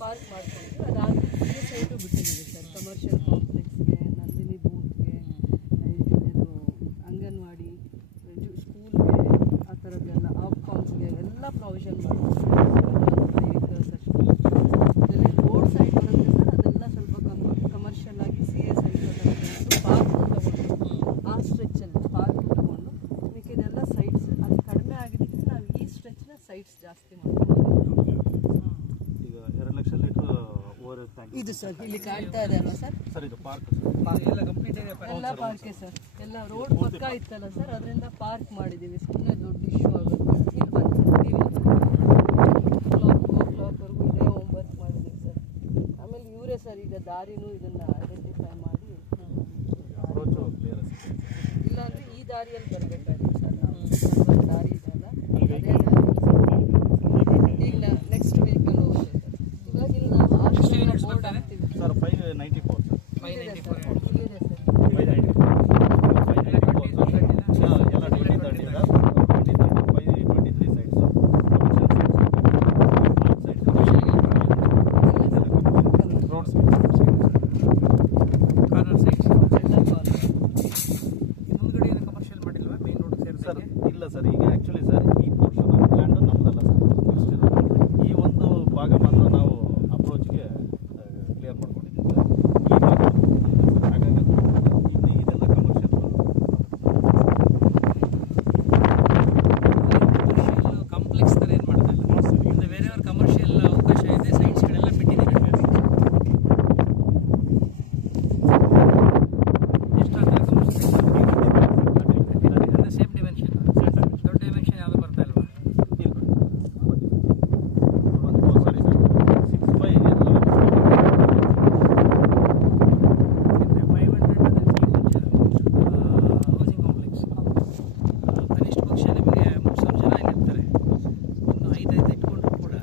Park ಮಾಡ್ಕೊಂಡು ಅದಾದ್ಮೇಲೆ ಈ ಸೈಡು ಬಿಟ್ಟಿದ್ದೀವಿ ಸರ್. ಕಮರ್ಷಿಯಲ್ ಕಾಂಪ್ಲೆಕ್ಸ್ಗೆ, ನಂದಿನಿ ಬೂತ್ಗೆ, ಇದು ಅಂಗನವಾಡಿ, ಸ್ಕೂಲ್ಗೆ, ಆ ಥರದ್ದೆಲ್ಲ ಆಪ್ಕಾಮ್ಸ್ಗೆ ಎಲ್ಲ ಪ್ರಾವಿಷನ್ ಮಾಡ್ತೀವಿ. ವೆಹಿಕಲ್ಸ್ ಅಷ್ಟು ಇದರಲ್ಲಿ ರೋಡ್ ಸೈಡ್ ಬರುತ್ತೆ ಸರ್. ಅದೆಲ್ಲ ಸ್ವಲ್ಪ ಕಮರ್ಷಿಯಲ್ ಆಗಿ CA ಸೈಡ್ ಪಾರ್ಕ್ ತಗೊಂಡು ಆ ಸ್ಟ್ರೆಚ್ಚಲ್ಲಿ ಪಾರ್ಕ್ ತಗೊಂಡು ಮಿಕ್ಕಿದೆಲ್ಲ ಸೈಟ್ಸ್ ಅದು ಕಡಿಮೆ ಆಗಿದ್ದಕ್ಕೆ ನಾವು ಈ ಸ್ಟ್ರೆಚ್ನ ಸೈಟ್ಸ್ ಜಾಸ್ತಿ ಮಾಡ್ತೀವಿ. ಇದು ಸರ್ ಇಲ್ಲಿ ಕಾಣ್ತಾ ಇದೆ ಅಲ್ವಾ ಸರ್? ಸರ್ ಇದು ಪಾರ್ಕ್ ಎಲ್ಲ ಕಂಪ್ಲೀಟ್ ಇದೆ. ಎಲ್ಲ ಪಾರ್ಕೆ ಸರ್. ಎಲ್ಲ ರೋಡ್ ಪಕ್ಕ ಇತ್ತಲ್ಲ ಸರ್, ಅದರಿಂದ ಪಾರ್ಕ್ ಮಾಡಿದ್ದೀವಿ. ಸುಮ್ಮನೆ ದೊಡ್ಡ ಇಶ್ಯೂ ಆಗುತ್ತೆ. ಇಲ್ಲಿ ಬಂದು ಕ್ಲಾಕ್ವರೆಗೂ ಇದೇ ಹೋಮ್ವರ್ಕ್ ಮಾಡಿದ್ದೀವಿ ಸರ್. ಆಮೇಲೆ ಇವರೇ ಸರ್ ಈಗ ದಾರಿನೂ ಇದನ್ನು ಐಡೆಂಟಿಫೈ ಮಾಡಿ, ಇಲ್ಲಾಂದರೆ ಈ ದಾರಿಯಲ್ಲಿ ಬರಬೇಕಾಗಿತ್ತು ಸರ್. ನಾವು ದಾರಿ ಇದೆಯಲ್ಲ ಅದೇ ದಾರಿ ಈಗ ನೆಕ್ಸ್ಟ್ ವೆಹಿಕಲ್ ಹೋಗುತ್ತೆ ಸರ್. ಇವಾಗ ಇಲ್ಲಿ ನಾವು ಬೋರ್ಡ್ ಹಾಕ್ತೀವಿ ಸರ್. 594 ಸರ್. 594 ಇಲ್ಲಿದೆ ಸರ್. 594 ಎಲ್ಲ 2030 523 ಸೈಟ್ಸ್ ರೋಡ್ಸ್ ಕಾರ್ನರ್ ಸೈಟ್ಸ್ ಮುಂದ್ಗಡೆ ಏನು ಕಮರ್ಷಿಯಲ್ ಮಾಡಿಲ್ವಾ ಮೇನ್ ರೋಡ್ ಸೇರಿ ಸರ್? ಇಲ್ಲ ಸರ್. ಈಗ ಆ್ಯಕ್ಚುಲಿ ಸರ್ ಈ ಪೋರ್ಷನ್ ಆಫ್ ಲ್ಯಾಂಡ್ ನಮ್ಮದಲ್ಲ ಸರ್. ಈ ಒಂದು ಭಾಗ ಮಾತ್ರ ನಾವು ಅಪ್ರೋಚ್ಗೆ ಕ್ಲಿಯರ್ ಮಾಡ್ಕೊಂಡಿದ್ದೀವಿ ಸರ್. ಈ ಭಾಗ ಹಾಗಾಗಿ ಇನ್ನು ಇದೆಲ್ಲ ಕಮರ್ಷಿಯಲ್ ಕಾಂಪ್ಲೆಕ್ಸ್ ಥರ ಏನು ಮಾಡ್ತಾ ಇಲ್ಲ ಅಂದರೆ ಬೇರೆಯವ್ರ ಕಮರ್ಷಿಯಲ್ ಅವಕಾಶ ಇದೆ. ಸೈಟ್ಸ್ಗಳೆಲ್ಲ ಬಿಟ್ಟಿದ್ದೀವಿ. ಎಷ್ಟಾಗ್ತದೆ ಕಮರ್ಷಿಯಲ್? ಅಂದರೆ ಸೇಮ್ ಡಿಮೆನ್ಷನ್, ದೊಡ್ಡ ಡಿಮೆನ್ಷನ್ ಯಾವುದು ಬರ್ತಾ ಇಲ್ವಾ? Sorry sir, 6/11 housing complex. ಕನಿಷ್ಠ ಪಕ್ಷ ನಿಮಗೆ 3,000 ಜನ ಇಲ್ಲಿರ್ತಾರೆ. ಒಂದು 5 ಇಟ್ಕೊಂಡ್ರು ಕೂಡ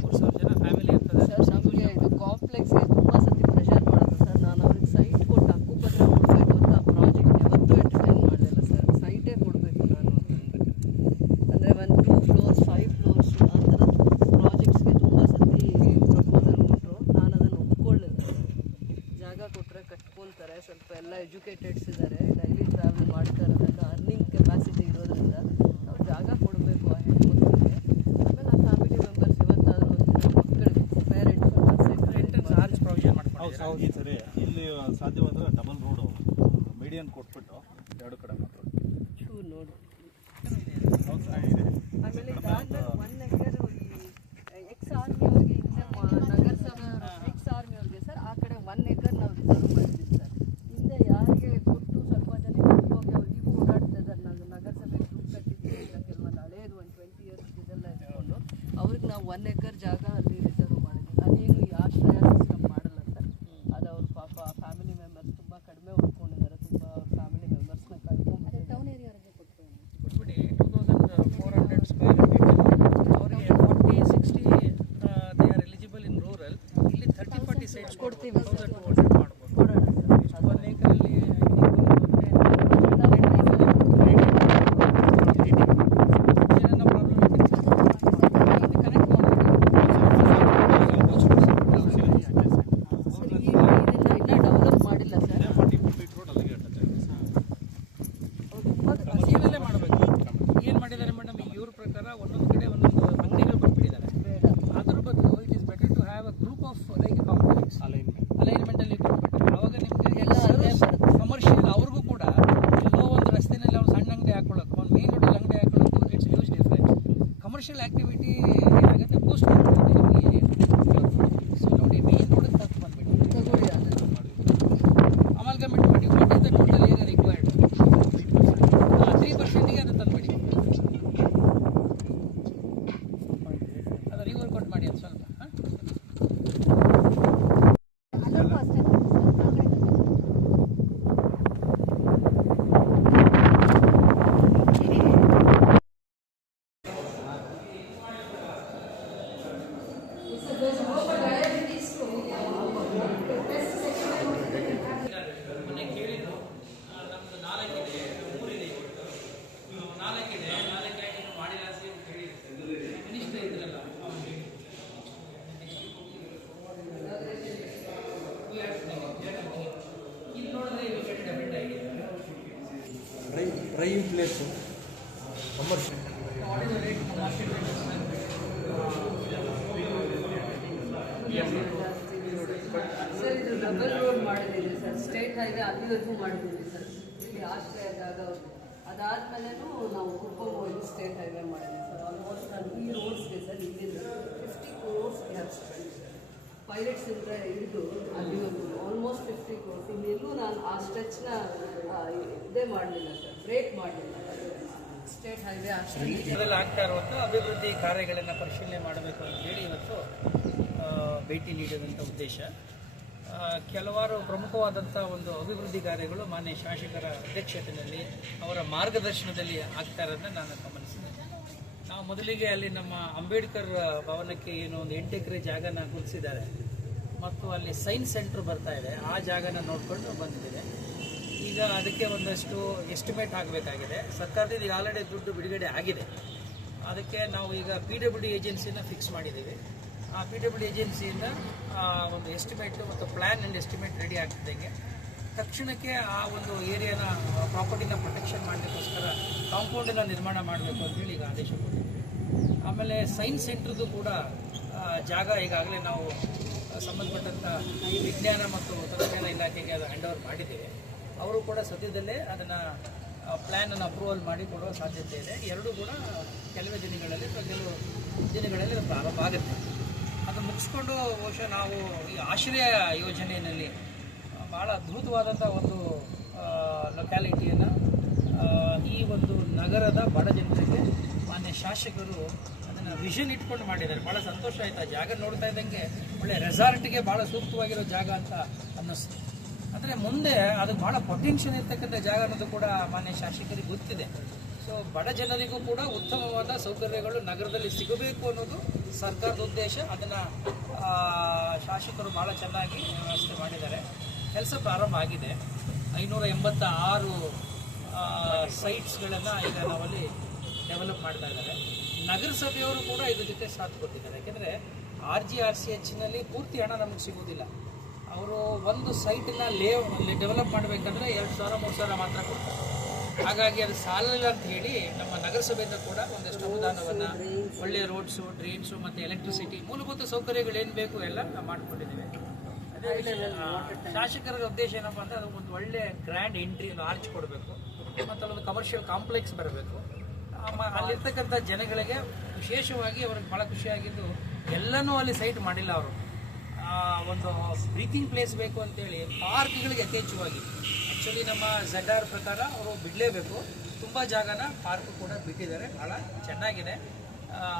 3,000 ಜನ ಫ್ಯಾಮಿಲಿ ಇರ್ತದೆ ಸರ್. ನಮಗೆ ಇದು ಕಾಂಪ್ಲೆಕ್ಸ್ಗೆ ತುಂಬ ಸತಿ ಪ್ರೆಷರ್ ಮಾಡೋದು ಸರ್. ನಾನು ಅವ್ರಿಗೆ ಸೈಟ್ ಕೊಟ್ಟು ಹಕ್ಕುಪತ್ರ ಕೊಡಬೇಕು ಅಂತ ಪ್ರಾಜೆಕ್ಟ್ ಯಾವತ್ತೂ ಎಂಟರ್ಟೈನ್ ಮಾಡಲಿಲ್ಲ ಸರ್. ಸೈಟೇ ಕೊಡಬೇಕು ನಾನು ಅಂದರೆ 1 2 ಫ್ಲೋರ್ಸ್ 5 ಫ್ಲೋರ್ಸ್ ಆ ಥರ ಪ್ರಾಜೆಕ್ಟ್ಸ್ಗೆ ತುಂಬ ಸತಿ ಪ್ರಪೋಸಲ್ ಕೊಟ್ಟರು. ನಾನು ಅದನ್ನು ಒಪ್ಕೊಳ್ಳಿಲ್ಲ. ಜಾಗ ಕೊಟ್ಟರೆ ಕಟ್ಕೊಳ್ತಾರೆ, ಸ್ವಲ್ಪ ಎಲ್ಲ ಎಜುಕೇಟೆಡ್ಸ್ ಇದ್ದಾರೆ, ಡೈಲಿ ಟ್ರಾವೆಲ್ ಮಾಡ್ತಾರೆ, ಅದಕ್ಕೆ ಅರ್ನಿಂಗ್ ಕೆಪಾಸಿಟಿ ಇರೋದ್ರಿಂದ ನಾವು ಜಾಗ ಕೊಡಬೇಕು ಆ ಹೆಣ್ಮಕ್ಳಿಗೆ. ಆಮೇಲೆ ಆ ಫ್ಯಾಮಿಲಿ ಮೆಂಬರ್ಸ್ ಇವತ್ತಾದರೂ ಮಕ್ಕಳಿಗೆ ಪೇರೆಂಟ್ಸ್ ಎಂಟ್ರೆನ್ಸ್ ಆರ್ಚ್ ಪ್ರಾವಿಷನ್ ಮಾಡ್ಕೊಂಡು ಈ ಸರಿ ಇಲ್ಲಿ ಸಾಧ್ಯವಾದರೆ ಡಬಲ್ ರೋಡು ಮೀಡಿಯನ್ ಕೊಟ್ಬಿಟ್ಟು ಎರಡು ಕಡೆ ಮಾತ್ರ ಚೂರು ನೋಡಿ. ಇದೆ. ಆಮೇಲೆ ಇದಾದ್ಮೇಲೆ 1 ಎಕರ್ ಈ ಎಕ್ಸ್ ಆರ್ಮಿಯವ್ರಿಗೆ ಹಿಂದೆ ನಗರಸಭೆ ಎಕ್ಸ್ ಆರ್ಮಿಯವ್ರಿಗೆ ಸರ್ ಆ ಕಡೆ 1 ಎಕರ್ ನಾವು ರಿಸರ್ವ್ ಮಾಡಿದ್ದೀವಿ ಸರ್. ಹಿಂದೆ ಯಾರಿಗೆ ಕೊಟ್ಟು ಸ್ವಲ್ಪ ಜನ ಹೋಗಿ ಅವ್ರು ಈಗ ಓಡಾಡ್ತಾ ಇದ್ದಾರೆ. ನಗರಸಭೆಗೆ ದುಡ್ಡು ಕಟ್ಟಿದ್ದೀವಿ ಅಂತ ಕೆಲವೊಂದು ಹಳೇದು 1 20 ಇಯರ್ಸ್ ಇದೆಲ್ಲ ಇಟ್ಕೊಂಡು ಅವ್ರಿಗೆ ನಾವು 1 ಎಕರ್ ಜಾಗ ಅಲ್ಲಿ ರಿಸರ್ವ್ ಮಾಡಿದ್ದೀವಿ. ಅದೇನು ಈ ಆಶ್ರಯ ಸಿಸ್ಟಮ್ ಮಾಡಲ್ಲ ಸರ್. ಅದು ಅವ್ರ ಪಾಪ ಫ್ಯಾಮಿಲಿ ಮೆಂಬರ್ಸ್ ತುಂಬ ಕಡಿಮೆ ಉಳ್ಕೊಂಡಿದ್ದಾರೆ. ತುಂಬ ಅವ್ರ ಫ್ಯಾಮಿಲಿ ಮೆಂಬರ್ಸ್ನ ಕಳ್ಕೊಂಡ್ಬಿಟ್ಟಿದ್ದಾರೆ. ಟೌನ್ ಏರಿಯಾವರೆಗೆ ಕೊಟ್ಬಿಡಿ 2,400 ಸ್ಕ್ವೇರ್ ಫೀಟ್ ಅವರಿಗೆ 40-60 they are eligible in rural. ಇಲ್ಲಿ 30-40 ಸೈಟ್ಸ್ ಕೊಡ್ತೀವಿ ಸರ್. 1,200 ಮಾಡ್ಬೋದು. ಕೊಡೋಣ ಸರ್. 1 ಏಕರಲ್ಲಿ ಏನೇನೋ ಪ್ರಾಬ್ಲಮ್ ಇದೆ. ಪ್ಲೇಸು ಕಮರ್ಷಿಯಲ್ ಸರ್ ಇದು ಡಬಲ್ ರೋಡ್ ಮಾಡಿದ್ದೀವಿ ಸರ್, ಸ್ಟೇಟ್ ಹೈವೇ ಅಲ್ಲಿವರೆಗೂ ಮಾಡಿದ್ದೀವಿ ಸರ್, ಇಲ್ಲಿ ಆಶ್ರಯ ಜಾಗ ಅದಾದ್ಮೇಲೆನೂ ನಾವು ಕುಪ್ಪಂ ಹೋಗಿ ಸ್ಟೇಟ್ ಹೈವೇ ಮಾಡಿದ್ದೀವಿ ಸರ್. ಆಲ್ಮೋಸ್ಟ್ ನಾನು ಈ ರೋಡ್ಸ್ಗೆ ಸರ್ ಇಲ್ಲಿಂದ 50 crores ಪೈಲಟ್ಸ್ ಇಂದ ಹಿಡಿದು ಅಲ್ಲಿವರೆಗೂ ಆಲ್ಮೋಸ್ಟ್ 50 crores. ಇನ್ನೆಲ್ಲೂ ನಾನು ಆ ಸ್ಟ್ರೆಚ್ನ ಇದೇ ಮಾಡಲಿಲ್ಲ ಸರ್, ಬ್ರೇಕ್ ಮಾಡಲಿಲ್ಲ. ಸ್ಟೇಟ್ ಹೈವೇ ಆಶ್ರಯದಲ್ಲಿ ಆಗ್ತಾ ಇರುವಂಥ ಅಭಿವೃದ್ಧಿ ಕಾರ್ಯಗಳನ್ನು ಪರಿಶೀಲನೆ ಮಾಡಬೇಕು ಅಂತೇಳಿ ಇವತ್ತು ಭೇಟಿ ನೀಡಿದಂಥ ಉದ್ದೇಶ. ಕೆಲವಾರು ಪ್ರಮುಖವಾದಂಥ ಒಂದು ಅಭಿವೃದ್ಧಿ ಕಾರ್ಯಗಳು ಮಾನ್ಯ ಶಾಸಕರ ಅಧ್ಯಕ್ಷತೆಯಲ್ಲಿ ಅವರ ಮಾರ್ಗದರ್ಶನದಲ್ಲಿ ಆಗ್ತಾ ಇರೋದನ್ನ ನಾನು ಗಮನಿಸಿದೆ. ನಾವು ಮೊದಲಿಗೆ ಅಲ್ಲಿ ನಮ್ಮ ಅಂಬೇಡ್ಕರ್ ಭವನಕ್ಕೆ ಏನು ಒಂದು 8 ಎಕರೆ ಜಾಗನ ಗುರುತಿಸಿದ್ದಾರೆ ಮತ್ತು ಅಲ್ಲಿ ಸೈನ್ಸ್ ಸೆಂಟರ್ ಬರ್ತಾ ಇದೆ, ಆ ಜಾಗನ ನೋಡಿಕೊಂಡು ಬಂದಿದೆ. ಈಗ ಅದಕ್ಕೆ ಒಂದಷ್ಟು ಎಸ್ಟಿಮೇಟ್ ಆಗಬೇಕಾಗಿದೆ. ಸರ್ಕಾರದಿಂದ ಈಗ ಆಲ್ರೆಡಿ ದುಡ್ಡು ಬಿಡುಗಡೆ ಆಗಿದೆ. ಅದಕ್ಕೆ ನಾವು ಈಗ PWD ಏಜೆನ್ಸಿನ ಫಿಕ್ಸ್ ಮಾಡಿದ್ದೀವಿ. ಆ PWD ಏಜೆನ್ಸಿಯಿಂದ ಒಂದು ಎಸ್ಟಿಮೇಟು ಮತ್ತು ಪ್ಲ್ಯಾನ್ ಆ್ಯಂಡ್ ಎಸ್ಟಿಮೇಟ್ ರೆಡಿ ಆಗ್ತಿದ್ದಂಗೆ ತಕ್ಷಣಕ್ಕೆ ಆ ಒಂದು ಏರಿಯಾನ ಪ್ರಾಪರ್ಟಿನ ಪ್ರೊಟೆಕ್ಷನ್ ಮಾಡಲಿಕ್ಕೋಸ್ಕರ ಕಾಂಪೌಂಡನ್ನು ನಿರ್ಮಾಣ ಮಾಡಬೇಕು ಅಂತೇಳಿ ಈಗ ಆದೇಶ ಕೊಟ್ಟಿದ್ದೀವಿ. ಆಮೇಲೆ ಸೈನ್ಸ್ ಸೆಂಟ್ರದ್ದು ಕೂಡ ಜಾಗ ಈಗಾಗಲೇ ನಾವು ಸಂಬಂಧಪಟ್ಟಂಥ ವಿಜ್ಞಾನ ಮತ್ತು ತಂತ್ರಜ್ಞಾನ ಇಲಾಖೆಗೆ ಅದು ಹ್ಯಾಂಡ್ ಓವರ್ ಮಾಡಿದ್ದೇವೆ. ಅವರು ಕೂಡ ಸದ್ಯದಲ್ಲೇ ಅದನ್ನು ಪ್ಲ್ಯಾನನ್ನು ಅಪ್ರೂವಲ್ ಮಾಡಿ ಕೊಡುವ ಸಾಧ್ಯತೆ ಇದೆ. ಎರಡೂ ಕೂಡ ಕೆಲವೇ ದಿನಗಳಲ್ಲಿ ಕೆಲವು ದಿನಗಳಲ್ಲಿ ಅದು ಪ್ರಾರಂಭ ಆಗುತ್ತೆ. ಅದು ಮುಗಿಸ್ಕೊಂಡು ಬಹುಶಃ ನಾವು ಈ ಆಶ್ರಯ ಯೋಜನೆಯಲ್ಲಿ ಭಾಳ ಅದ್ಭುತವಾದಂಥ ಒಂದು ಲೊಕ್ಯಾಲಿಟಿಯನ್ನು ಈ ಒಂದು ನಗರದ ಬಡ ಜನರಿಗೆ ಮಾನ್ಯ ಶಾಸಕರು ಅದನ್ನು ವಿಷನ್ ಇಟ್ಕೊಂಡು ಮಾಡಿದ್ದಾರೆ. ಭಾಳ ಸಂತೋಷ ಆಯಿತು. ಆ ಜಾಗ ನೋಡ್ತಾ ಇದ್ದಂಗೆ ಒಳ್ಳೆ ರೆಸಾರ್ಟ್ಗೆ ಭಾಳ ಸೂಕ್ತವಾಗಿರೋ ಜಾಗ ಅಂತ ಅನ್ನಿಸ್ತು. ಅಂದರೆ ಮುಂದೆ ಅದು ಭಾಳ ಪೊಟೆನ್ಷಿಯಲ್ ಇರ್ತಕ್ಕಂಥ ಜಾಗ ಅನ್ನೋದು ಕೂಡ ಮಾನ್ಯ ಶಾಸಕರಿಗೆ ಗೊತ್ತಿದೆ. ಸೊ ಬಡ ಜನರಿಗೂ ಕೂಡ ಉತ್ತಮವಾದ ಸೌಕರ್ಯಗಳು ನಗರದಲ್ಲಿ ಸಿಗಬೇಕು ಅನ್ನೋದು ಸರ್ಕಾರದ ಉದ್ದೇಶ. ಅದನ್ನು ಶಾಸಕರು ಭಾಳ ಚೆನ್ನಾಗಿ ವ್ಯವಸ್ಥೆ ಮಾಡಿದ್ದಾರೆ. ಕೆಲಸ ಪ್ರಾರಂಭ ಆಗಿದೆ. 586 ಸೈಟ್ಸ್ಗಳನ್ನು ಈಗ ನಾವಲ್ಲಿ ಡೆವಲಪ್ ಮಾಡ್ತಾ ಇದ್ದಾರೆ. ನಗರಸಭೆಯವರು ಕೂಡ ಇದ್ರ ಜೊತೆ ಸಾಥ್ ಕೊಟ್ಟಿದ್ದಾರೆ. ಯಾಕೆಂದರೆ RGRCHನಲ್ಲಿ ಪೂರ್ತಿ ಹಣ ನಮಗೆ ಸಿಗೋದಿಲ್ಲ. ಅವರು ಒಂದು ಸೈಟನ್ನ ಡೆವಲಪ್ ಮಾಡಬೇಕಂದ್ರೆ 2,000-3,000 ಮಾತ್ರ ಕೊಡ್ತಾರೆ. ಹಾಗಾಗಿ ಅದು ಸಾಲಲ್ಲ ಅಂತ ಹೇಳಿ ನಮ್ಮ ನಗರಸಭೆಯಿಂದ ಕೂಡ ಒಂದಷ್ಟು ಅನುದಾನವನ್ನು, ಒಳ್ಳೆಯ ರೋಡ್ಸು, ಡ್ರೈನ್ಸು ಮತ್ತು ಎಲೆಕ್ಟ್ರಿಸಿಟಿ ಮೂಲಭೂತ ಸೌಕರ್ಯಗಳು ಏನು ಬೇಕು ಎಲ್ಲ ನಾವು ಮಾಡಿಕೊಂಡಿದ್ದೇವೆ. ಅದೇ ಶಾಸಕರ ಉದ್ದೇಶ ಏನಪ್ಪ ಅಂದರೆ ಅದು ಒಂದು ಒಳ್ಳೆ ಗ್ರ್ಯಾಂಡ್ ಎಂಟ್ರಿ, ಒಂದು ಆರ್ಚ್ ಕೊಡಬೇಕು ಮತ್ತು ಅಲ್ಲೊಂದು ಕಮರ್ಷಿಯಲ್ ಕಾಂಪ್ಲೆಕ್ಸ್ ಬರಬೇಕು. ಅಲ್ಲಿರ್ತಕ್ಕಂಥ ಜನಗಳಿಗೆ ವಿಶೇಷವಾಗಿ ಅವ್ರಿಗೆ ಭಾಳ ಖುಷಿಯಾಗಿದ್ದು ಎಲ್ಲನೂ ಅಲ್ಲಿ ಸೈಟ್ ಮಾಡಿಲ್ಲ. ಅವರು ಒಂದು ಬ್ರೀತಿಂಗ್ ಪ್ಲೇಸ್ ಬೇಕು ಅಂತೇಳಿ ಪಾರ್ಕ್ಗಳಿಗೆ ಯಥೇಚ್ಛವಾಗಿ, ಆ್ಯಕ್ಚುಲಿ ನಮ್ಮ ZR ಪ್ರಕಾರ ಅವರು ಬಿಡಲೇಬೇಕು. ತುಂಬ ಜಾಗನ ಪಾರ್ಕ್ ಕೂಡ ಬಿಟ್ಟಿದ್ದಾರೆ. ಭಾಳ ಚೆನ್ನಾಗಿದೆ.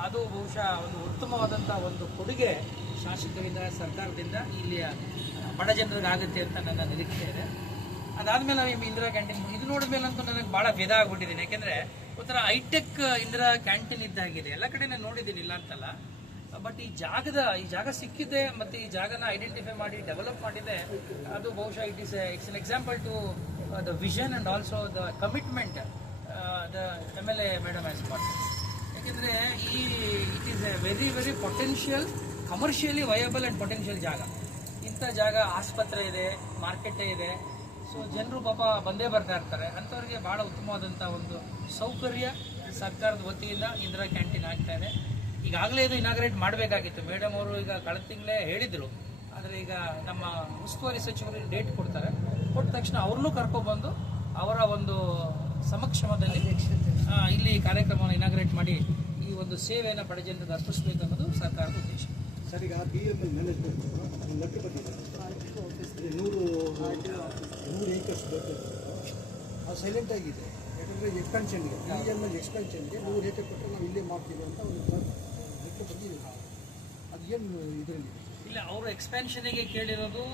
ಅದು ಬಹುಶಃ ಒಂದು ಉತ್ತಮವಾದಂಥ ಒಂದು ಕೊಡುಗೆ ಶಾಸಕರಿಂದ, ಸರ್ಕಾರದಿಂದ ಇಲ್ಲಿಯ ಬಡ ಜನರಿಗೆ ಆಗುತ್ತೆ ಅಂತ ನನ್ನ ನಿರೀಕ್ಷೆ ಇದೆ. ಅದಾದಮೇಲೆ ನಾವು ಇಂದಿರಾ ಕ್ಯಾಂಟೀನ್ ಇದು ನೋಡಿದ ಮೇಲಂತೂ ನನಗೆ ಭಾಳ ಭೇದ ಆಗ್ಬಿಟ್ಟಿದ್ದೀನಿ. ಯಾಕೆಂದರೆ ಒಂಥರ ಹೈಟೆಕ್ ಇಂದಿರಾ ಕ್ಯಾಂಟೀನ್ ಇದ್ದಾಗಿದೆ. ಎಲ್ಲ ಕಡೆ ನಾನು ನೋಡಿದ್ದೀನಿ, ಇಲ್ಲ ಅಂತಲ್ಲ. ಬಟ್ ಈ ಜಾಗ ಸಿಕ್ಕಿದೆ ಮತ್ತು ಈ ಜಾಗನ ಐಡೆಂಟಿಫೈ ಮಾಡಿ ಡೆವಲಪ್ ಮಾಡಿದೆ. ಅದು ಬಹುಶಃ it's an example to the vision and also the commitment the MLA madam has got. ಯಾಕೆಂದರೆ it is a very very potential, commercially viable and potential ಜಾಗ. ಇಂಥ ಜಾಗ ಆಸ್ಪತ್ರೆ ಇದೆ, ಮಾರ್ಕೆಟೇ ಇದೆ. ಸೊ ಜನರು ಪಾಪ ಬಂದೇ ಬರ್ತಾ ಇರ್ತಾರೆ. ಅಂಥವ್ರಿಗೆ ಭಾಳ ಉತ್ತಮವಾದಂಥ ಒಂದು ಸೌಕರ್ಯ ಸರ್ಕಾರದ ವತಿಯಿಂದ ಇಂದಿರಾ ಕ್ಯಾಂಟೀನ್ ಆಗ್ತಾ ಇದೆ. ಈಗಾಗಲೇ ಇದು ಇನಾಗ್ರೇಟ್ ಮಾಡಬೇಕಾಗಿತ್ತು. ಮೇಡಮ್ ಅವರು ಈಗ ಕಳೆದ ತಿಂಗಳೇ ಹೇಳಿದರು. ಆದರೆ ಈಗ ನಮ್ಮ ಉಸ್ತುವಾರಿ ಸಚಿವರು ಡೇಟ್ ಕೊಡ್ತಾರೆ. ಕೊಟ್ಟ ತಕ್ಷಣ ಅವ್ರನ್ನೂ ಕರ್ಕೊಬಂದು ಅವರ ಒಂದು ಸಮಕ್ಷಮದಲ್ಲಿ ಇಲ್ಲಿ ಕಾರ್ಯಕ್ರಮವನ್ನು ಇನಾಗ್ರೇಟ್ ಮಾಡಿ ಈ ಒಂದು ಸೇವೆಯನ್ನು ಬಡ ಜನರಿಗೆ ಅರ್ಪಿಸಬೇಕು ಅನ್ನೋದು ಸರ್ಕಾರದ ಉದ್ದೇಶ. ಸರ್, ಈಗ BML ಮ್ಯಾನೇಜ್ಮೆಂಟ್ ಲೆಕ್ಕ ಬಂದಿದೆ 100 ಏಕರ್ಸ್ ಅದು ಸೈಲೆಂಟ್ ಆಗಿದೆ. ಯಾಕಂದರೆ ಎಕ್ಸ್ಪೆನ್ಷನ್ಗೆ BML ಎಕ್ಸ್ಪೆನ್ಷನ್ಗೆ 100 ಏಕರ್ ಕೊಟ್ಟರೆ ನಾವು ಇಲ್ಲೇ ಮಾಡ್ತೀವಿ ಅಂತ ಒಂದು ಲೆಕ್ಕ ಬಂದಿದೆ. ಅದು ಏನು ಇದರಲ್ಲಿ ಇಲ್ಲ, ಅವರು ಎಕ್ಸ್ಪ್ಯಾನ್ಷನಿಗೆ ಕೇಳಿರೋದು.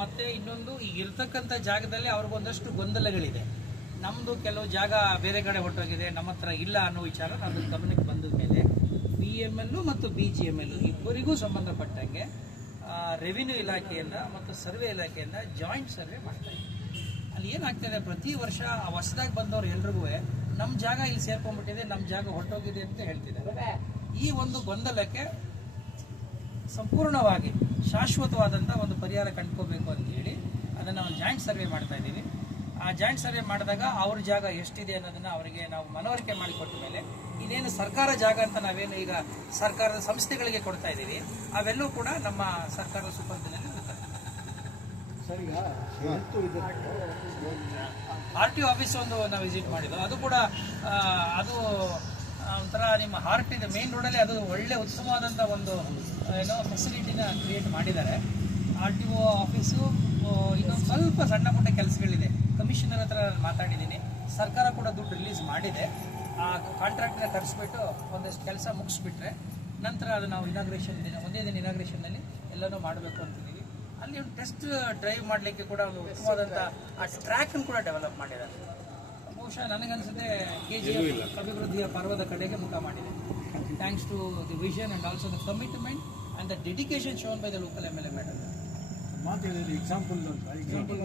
ಮತ್ತು ಇನ್ನೊಂದು, ಈಗ ಇರ್ತಕ್ಕಂಥ ಜಾಗದಲ್ಲಿ ಅವ್ರಿಗೊಂದಷ್ಟು ಗೊಂದಲಗಳಿದೆ. ನಮ್ಮದು ಕೆಲವು ಜಾಗ ಬೇರೆ ಕಡೆ ಹೊರಟೋಗಿದೆ, ನಮ್ಮ ಹತ್ರ ಇಲ್ಲ ಅನ್ನೋ ವಿಚಾರ ನಮ್ಮ ಗಮನಕ್ಕೆ ಬಂದ ಮೇಲೆ BML ಮತ್ತು BGML ಇಬ್ಬರಿಗೂ ಸಂಬಂಧಪಟ್ಟಂಗೆ ರೆವಿನ್ಯೂ ಇಲಾಖೆಯಿಂದ ಮತ್ತು ಸರ್ವೆ ಇಲಾಖೆಯಿಂದ ಜಾಯಿಂಟ್ ಸರ್ವೆ ಮಾಡ್ತಾಯಿದ್ದೀವಿ. ಅಲ್ಲಿ ಏನಾಗ್ತಾಯಿದೆ, ಪ್ರತಿ ವರ್ಷ ಹೊಸದಾಗಿ ಬಂದವರು ಎಲ್ರಿಗೂ ನಮ್ಮ ಜಾಗ ಇಲ್ಲಿ ಸೇರ್ಕೊಂಡ್ಬಿಟ್ಟಿದೆ, ನಮ್ಮ ಜಾಗ ಹೊರಟೋಗಿದೆ ಅಂತ ಹೇಳ್ತಿದ್ದಾರೆ. ಈ ಒಂದು ಗೊಂದಲಕ್ಕೆ ಸಂಪೂರ್ಣವಾಗಿ ಶಾಶ್ವತವಾದಂಥ ಒಂದು ಪರಿಹಾರ ಕಂಡುಕೋಬೇಕು ಅಂತ ಹೇಳಿ ಅದನ್ನು ಒಂದು ಜಾಯಿಂಟ್ ಸರ್ವೆ ಮಾಡ್ತಾ ಇದ್ದೀವಿ. ಆ ಜಾಯಿಂಟ್ ಸರ್ವೆ ಮಾಡಿದಾಗ ಅವ್ರ ಜಾಗ ಎಷ್ಟಿದೆ ಅನ್ನೋದನ್ನ ಅವರಿಗೆ ನಾವು ಮನವರಿಕೆ ಮಾಡಿಕೊಟ್ಟ ಮೇಲೆ ಇನ್ನೇನು ಸರ್ಕಾರ ಜಾಗ ಅಂತ ನಾವೇನು ಈಗ ಸರ್ಕಾರದ ಸಂಸ್ಥೆಗಳಿಗೆ ಕೊಡ್ತಾ ಇದ್ದೀವಿ ಅವೆಲ್ಲವೂ ಕೂಡ ನಮ್ಮ ಸರ್ಕಾರದ ಸುಪರ್ದಿನಲ್ಲಿ ಇರ್ತದೆ. ಸರ್ ಈಗ ಹೆಲ್ತ್ ಇದೆ RTO ಆಫೀಸ್ ಒಂದು ನಾವು ವಿಸಿಟ್ ಮಾಡಿದ್ದು, ಅದು ಕೂಡ ಅದು ಒಂಥರ ನಿಮ್ಮ ಹಾರ್ಟ್ ಇದೆ ಮೇನ್ ರೋಡಲ್ಲಿ, ಅದು ಒಳ್ಳೆ ಉತ್ತಮವಾದಂಥ ಒಂದು ಏನೋ ಫೆಸಿಲಿಟಿನ ಕ್ರಿಯೇಟ್ ಮಾಡಿದ್ದಾರೆ. RTO ಆಫೀಸು ಇನ್ನೊಂದು ಸ್ವಲ್ಪ ಸಣ್ಣ ಪುಟ್ಟ ಕೆಲಸಗಳಿದೆ. ಕಮಿಷನರ್ ಹತ್ರ ಮಾತಾಡಿದ್ದೀನಿ, ಸರ್ಕಾರ ಕೂಡ ದುಡ್ಡು ರಿಲೀಸ್ ಮಾಡಿದೆ. ಆ ಕಾಂಟ್ರಾಕ್ಟ್ನ ಕರೆಸ್ಬಿಟ್ಟು ಒಂದಷ್ಟು ಕೆಲಸ ಮುಗಿಸ್ಬಿಟ್ರೆ ನಂತರ ಅದು ನಾವು ಇನಾಗ್ರೇಷನ್ ದಿನ ಒಂದೇ ದಿನ ಇನಾಗ್ರೇಷನ್ನಲ್ಲಿ ಎಲ್ಲನೂ ಮಾಡಬೇಕು ಅಂತಿದ್ದೀವಿ. ಅಲ್ಲಿ ಒಂದು ಟೆಸ್ಟ್ ಡ್ರೈವ್ ಮಾಡಲಿಕ್ಕೆ ಕೂಡ ಒಂದು ಉತ್ತಮವಾದಂಥ ಆ ಟ್ರ್ಯಾಕನ್ನು ಕೂಡ ಡೆವಲಪ್ ಮಾಡಿದ್ದಾರೆ. ಬಹುಶಃ ನನಗನ್ಸುತ್ತೆ KGF ಅಭಿವೃದ್ಧಿಯ ಪರ್ವದ ಕಡೆಗೆ ಮುಖ ಮಾಡಿದೆ. Thanks to the vision and also the commitment and the dedication shown by the local MLA madam. ಮಾತು ಹೇಳಿದ್ರೆ example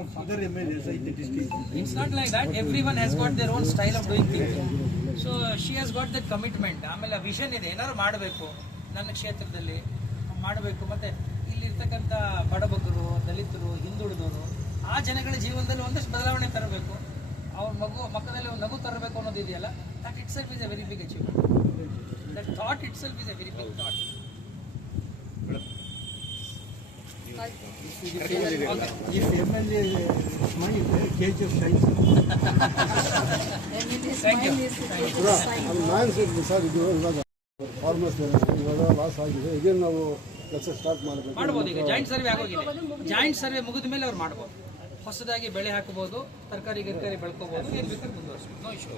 of other MLAs in the district. It's not like that. Everyone has got their own style of doing things. So she has got that commitment. ಆಮೇಲೆ vision ಇದೆ, ಏನಾದ್ರು ಮಾಡಬೇಕು ನನ್ನ ಕ್ಷೇತ್ರದಲ್ಲಿ ಮಾಡಬೇಕು. ಮತ್ತು ಇಲ್ಲಿರ್ತಕ್ಕಂಥ ಬಡಬಗ್ಗರು, ದಲಿತರು, ಹಿಂದುಳಿದವರು ಆ ಜನಗಳ ಜೀವನದಲ್ಲಿ ಒಂದಷ್ಟು ಬದಲಾವಣೆ ತರಬೇಕು. ಅವ್ರ ಮಕ್ಕಳಲ್ಲಿ ಒಂದು ನಗು ತರಬೇಕು ಅನ್ನೋದು ಇದೆಯಲ್ಲ, that itself is a very big achievement. That thought itself is a very big thought. If MLA smile, KGF shines. ನಾನು ಹೇಳಿದ್ವಿ ಸರ್, ಇದು ಇವಾಗ ಫಾರ್ಮರ್ಸ್ ಇವಾಗ ಲಾಸ್ ಆಗಿದೆ, ಈಗ ನಾವು ಕೆಲಸ ಸ್ಟಾರ್ಟ್ ಮಾಡಬೇಕು. ಮಾಡ್ಬೋದು. ಈಗ ಜಾಯಿಂಟ್ ಸರ್ವೆ ಆಗೋಗಿದೆ, ಜಾಯಿಂಟ್ ಸರ್ವೆ ಮುಗಿದ ಮೇಲೆ ಅವ್ರು ಮಾಡ್ಬೋದು. ಹೊಸದಾಗಿ ಬೆಳೆ ಹಾಕಬಹುದು, ತರಕಾರಿ ಗಿರ್ಕಾರಿ ಬೆಳ್ಕೋಬಹುದು, ಏನು ಬೇಕಾದ್ರೆ ಮುಂದುವರಿಸ್ಬೋದು. No issue.